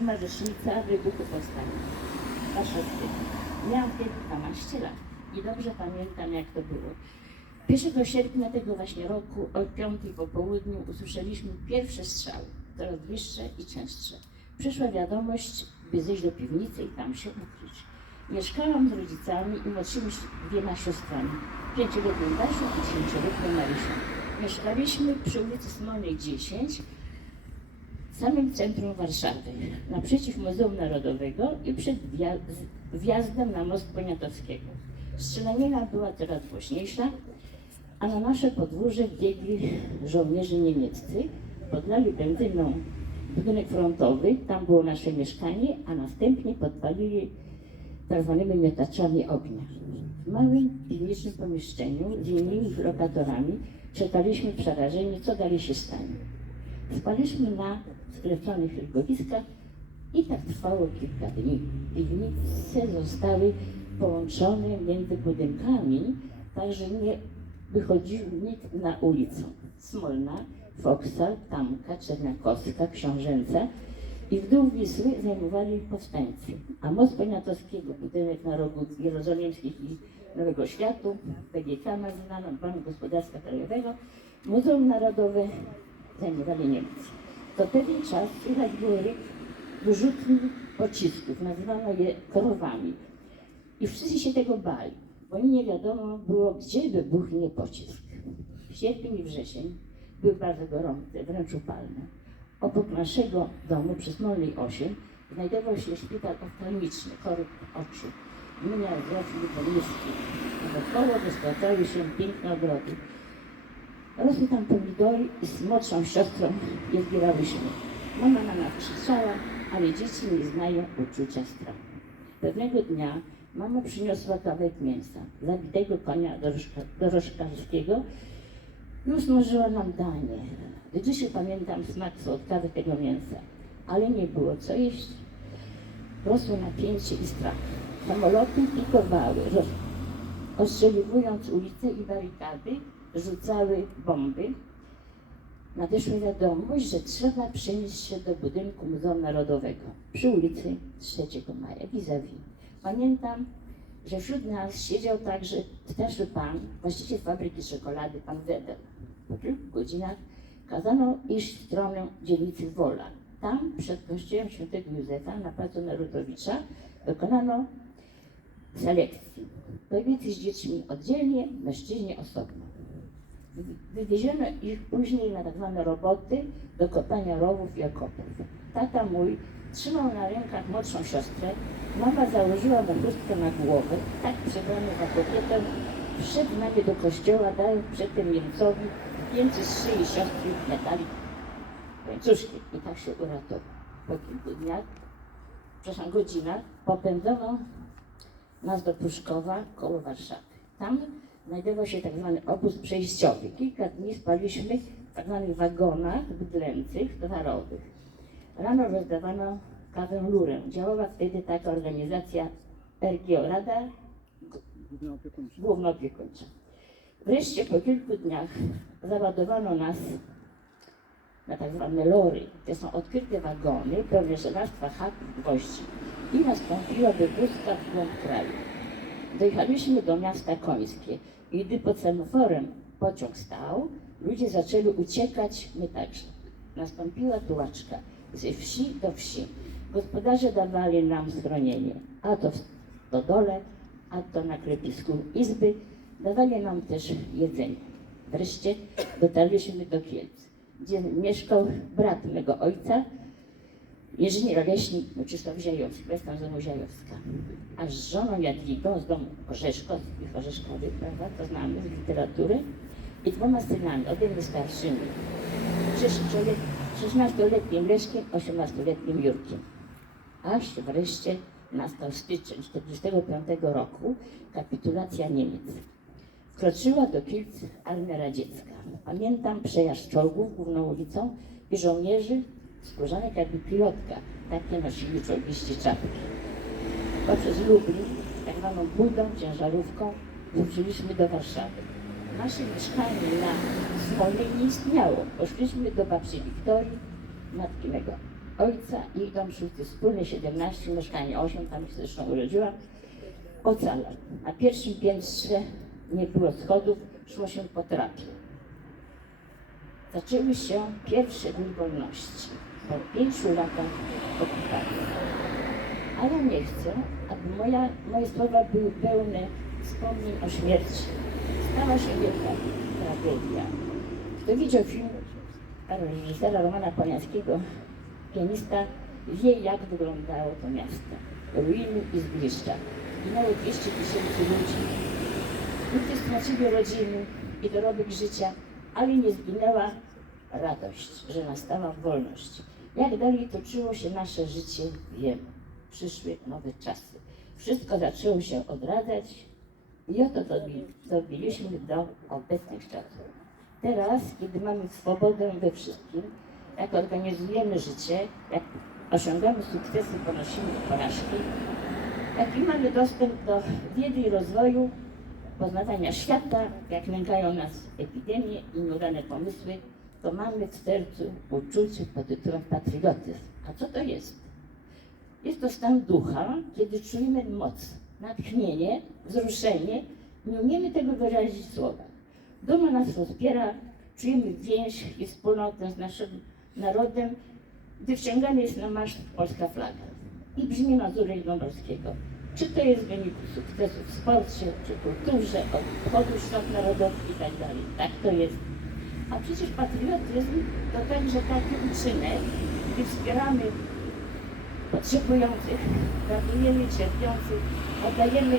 siódma rocznica wybuchu powstania warszawskiego. Miałam wtedy 12 lat i dobrze pamiętam, jak to było. 1 sierpnia tego właśnie roku o 5 po południu usłyszeliśmy pierwsze strzały, coraz bliższe i częstsze. Przyszła wiadomość, by zejść do piwnicy i tam się ukryć. Mieszkałam z rodzicami i młodszymi dwiema siostrami, pięcioletnią Basią i dziesięcioletnią Marysią. Mieszkaliśmy przy ulicy Smolnej 10, w samym centrum Warszawy, naprzeciw Muzeum Narodowego i przed wjazdem na most Poniatowskiego. Strzelanina była coraz głośniejsza, a na nasze podwórze biegli żołnierze niemieccy, podlali benzyną budynek frontowy, tam było nasze mieszkanie, a następnie podpalili tak zwanymi miotaczami ognia. W małym piwniczym pomieszczeniu z innymi lokatorami czekaliśmy przerażeni, co dalej się stanie. Spaliśmy na skleconych środowiskach i tak trwało kilka dni. Piwnice zostały połączone między budynkami, tak że nie wychodził nikt na ulicę. Smolna, Foksal, Tamka, Czernakowska, Książęca i w dół Wisły zajmowali powstańcy. A most Poniatowskiego, budynek na rogu Jerozolimskich i Nowego Światu, PGK nazywano Bank Gospodarstwa Krajowego, Muzeum Narodowe zajmowali Niemcy. To pewien czas słychać było ryk wyrzutni pocisków, nazywano je korowami. I wszyscy się tego bali, bo nie wiadomo było, gdzie wybuchnie pocisk. Sierpień i wrzesień były bardzo gorące, wręcz upalne. Obok naszego domu przy Smolnej 8 znajdował się szpital oftalmiczny, chorych oczu. Gmina Zofii Podniski. Wokoło roztaczały się piękne ogrody. Rosły tam pomidory i z młodszą siostrą je zbierałyśmy. Mama na nas krzyczała, ale dzieci nie znają uczucia strachu. Pewnego dnia mama przyniosła kawałek mięsa, zabitego konia dorożka, dorożkarskiego i usmażyła nam danie. Do dzisiaj pamiętam smak słodkawy tego mięsa, ale nie było co jeść. Rosło napięcie i strach. Samoloty pikowały, ostrzeliwując ulice i barykady, rzucały bomby. Nadeszła wiadomość, że trzeba przenieść się do budynku Muzeum Narodowego przy ulicy 3 Maja, vis-a-vis. Pamiętam, że wśród nas siedział także starszy pan, właściciel fabryki czekolady, pan Wedel. Po kilku godzinach kazano iść w stronę dzielnicy Wola. Tam, przed kościołem świętego Józefa, na placu Narutowicza, dokonano selekcji. Kobiety z dziećmi oddzielnie, mężczyźni osobno. Wywieziono ich później na tak zwane roboty do kopania rowów i okopów. Tata mój trzymał na rękach młodszą siostrę, mama założyła mu chustkę na głowę, tak przebrany za kobietę, wszedł nami do kościoła, dając przedtem Niemcowi zdjęcie z szyi siostry metali łańcuszki i tak się uratował. Po kilku dniach, przepraszam, godzinach, popędzono nas do Pruszkowa koło Warszawy. Tam znajdował się tak zwany obóz przejściowy. Kilka dni spaliśmy w tak zwanych wagonach bydlęcych, towarowych. Rano rozdawano kawę lurę. Działała wtedy taka organizacja RGO, Rada Główno-Opiekuńcza. Wreszcie po kilku dniach załadowano nas na tak zwane lory. To są odkryte wagony żelastwa, haków, gwoździ. I nastąpiła wywózka w głąb kraju. Dojechaliśmy do miasta Końskie i gdy pod semaforem pociąg stał, ludzie zaczęli uciekać, my także. Nastąpiła tułaczka ze wsi do wsi. Gospodarze dawali nam schronienie, a to w stodole, a to na klepisku izby. Dawali nam też jedzenie. Wreszcie dotarliśmy do Kielc, gdzie mieszkał brat mego ojca, inżynier leśnik Mieczysław Ziajowski, bo jestem z domu Ziajowska. A z żoną Jadwigą z domu Orzeszkowskich, Orzeszkowych, prawda, to znamy z literatury, i dwoma synami, mnie starszymi. 16-letnim Leszkiem, 18-letnim Jurkiem. Aż wreszcie nastał styczeń 1945 roku, kapitulacja Niemiec. Wkroczyła do Kielc Armia Radziecka. Pamiętam przejazd czołgów główną ulicą i żołnierzy skórzanych jakby pilotka. Takie nosili czołgiści czapki. Poprzez Lublin, tak zwaną budą, ciężarówką, wróciliśmy do Warszawy. Nasze mieszkanie na Smolnej nie istniało. Poszliśmy do babci Wiktorii, matki mego ojca i dom szósty wspólny, 17, mieszkanie 8, tam się zresztą urodziłam, ocalał. Na pierwszym piętrze nie było schodów, szło się po trapie. Zaczęły się pierwsze dni wolności po pięciu latach okupacji. A ja nie chcę, aby moja, moje słowa były pełne wspomnień o śmierci. Stała się wielka tragedia. Kto widział film reżysera Romana Polianskiego, pianista, wie jak wyglądało to miasto. Ruiny i zgliszcza. Ginęło 200 tysięcy ludzi. Ludzie stracili rodziny i dorobek życia, ale nie zginęła radość, że nastała wolność. Jak dalej toczyło się nasze życie, wiemy. Przyszły nowe czasy. Wszystko zaczęło się odradzać i oto dobi- dobiliśmy do obecnych czasów. Teraz, kiedy mamy swobodę we wszystkim, jak organizujemy życie, jak osiągamy sukcesy, ponosimy porażki, jaki mamy dostęp do wiedzy i rozwoju, poznawania świata, jak nękają nas epidemie i nieudane pomysły, to mamy w sercu uczucie pod tytułem patriotyzm. A co to jest? Jest to stan ducha, kiedy czujemy moc, natchnienie, wzruszenie, nie umiemy tego wyrazić w słowach. Duma nas rozpiera, czujemy więź i wspólnotę z naszym narodem, gdy wciągany jest na maszt polska flaga. I brzmi Mazurek Dąbrowskiego. Czy to jest wynik sukcesu w sporcie, czy kulturze, obchodu świąt narodowych i tak dalej. Tak to jest. A przecież patriotyzm to także taki uczynek, gdy wspieramy potrzebujących, ratujemy cierpiących, oddajemy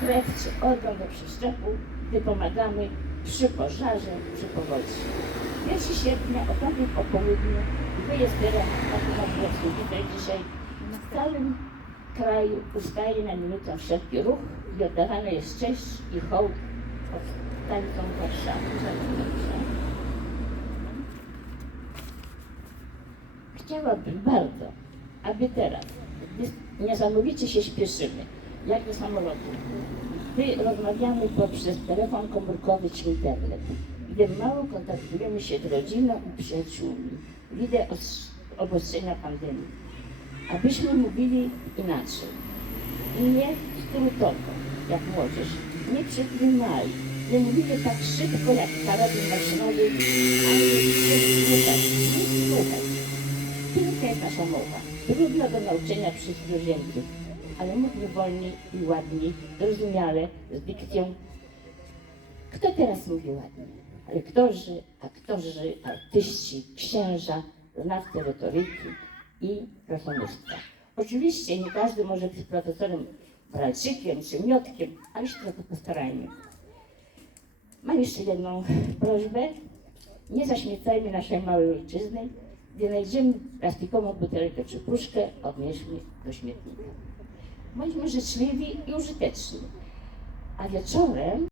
krew czy organ do przeszczepu, gdy pomagamy przy pożarze, przy powodzi. 1 sierpnia o 5 po południu wyjazd na Tutaj dzisiaj w całym kraju ustaje na minutę wszelki ruch i oddawany jest cześć i hołd powstańcom Warszawy. Chciałabym bardzo, aby teraz, gdy niesamowicie się śpieszymy, jak do samolotu, gdy rozmawiamy poprzez telefon komórkowy czy internet, gdy mało kontaktujemy się z rodziną i przyjaciółmi, widzę os- obostrzenia pandemii, abyśmy mówili inaczej. I nie skrótowo, jak młodzież, nie przeklinali, nie mówili tak szybko jak karabin maszynowy, ale nie słuchać, nie słuchać. Piękna jest nasza mowa, trudna do nauczenia przez cudzoziemców, ale mówmy wolniej i ładniej, zrozumiale, z dykcją. Kto teraz mówi ładnie? Lektorzy, aktorzy, artyści, księża, znawcy retoryki i prosomówstwa. Oczywiście nie każdy może być profesorem Bralczykiem czy Miotkiem, ale się trochę postarajmy. Mam jeszcze jedną prośbę. Nie zaśmiecajmy naszej małej ojczyzny. Gdy znajdziemy plastikową butelkę czy puszkę, odnieśmy do śmietnika. Bądźmy życzliwi i użyteczni. A wieczorem